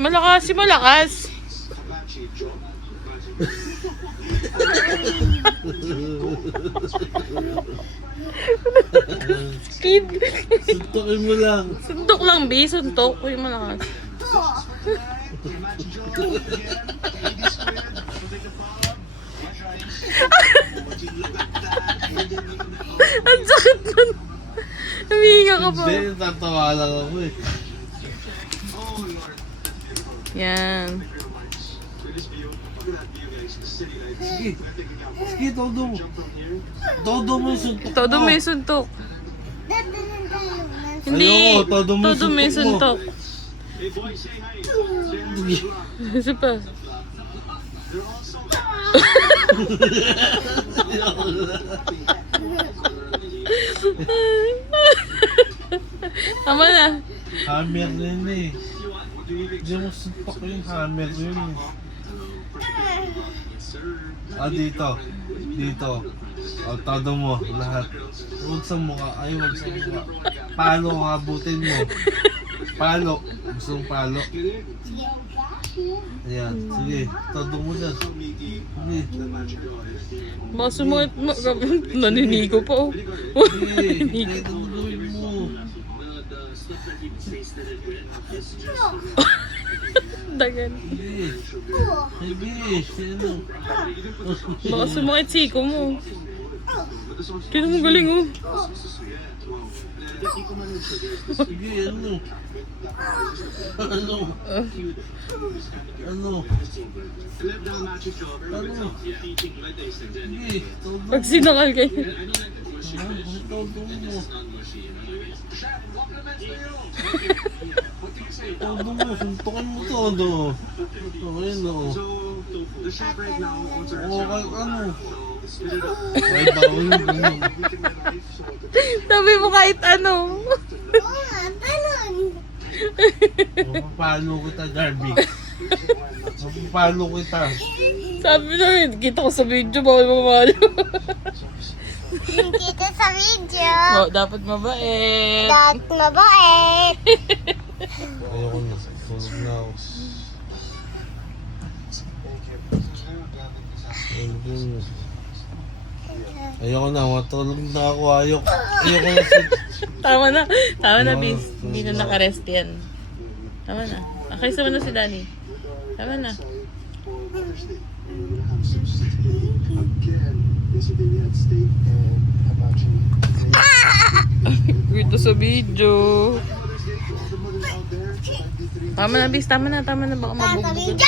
Malakas, si malakas. Kid. Suntokin mo lang. Suntok lang, B. Suntok. Uy, malakas. Ang sakit nun. Humihinga ka pa. Hindi, tatawa lang ako eh. Yan. Sige. Sige, todo mo. Todo mo yung suntok mo. Todo may suntok. Hindi. Ayoko, todo mo yung Todo may suntok mo. suntok. Isa pa. Tama na. Hammer na yun eh. Hindi mo suntok yung hammer yun eh. Ah, dito. Dito. O, todo mo. Lahat. Huwag sa mukha. Ay, huwag sa mukha. Palo ang abutin mo. Palo. Gusto mong palo. Ayan. Sige. Todo mo dyan. Sige. Baka sumakit mo. Naninigo pa oh. Sige. Sige. Ito mo gawin mo. Dagan. Sige. Sige. Sino? Baka sumakit siko mo. Kaya mo galing oh. Sige. Ano? Ano? Ano? Ano? Sige. Todo. Pag sinakal kayo. Todo mo. Todo mo. Suntukin mo todo. Okay no. Okay, ano? Ay, bawal yung ganun. Sabi mo kahit ano. Mapapalo kita, Darby. Mapapalo kita. Sabi namin, kita ko sa video, bawal mamalo. Hindi ka sa video. Oh, dapat mabait. Dapat mabait. Ayoko na. Tulog na ako. Ayoko na. Matulog na ako. Ayoko na. Tama na. Tama na, Bis. Hindi na nakarest yan. Tama na. Okay, sama na si Danny. Tama na. Ito sa video. Tama na, Bis. Tama na. Baka mabugbog.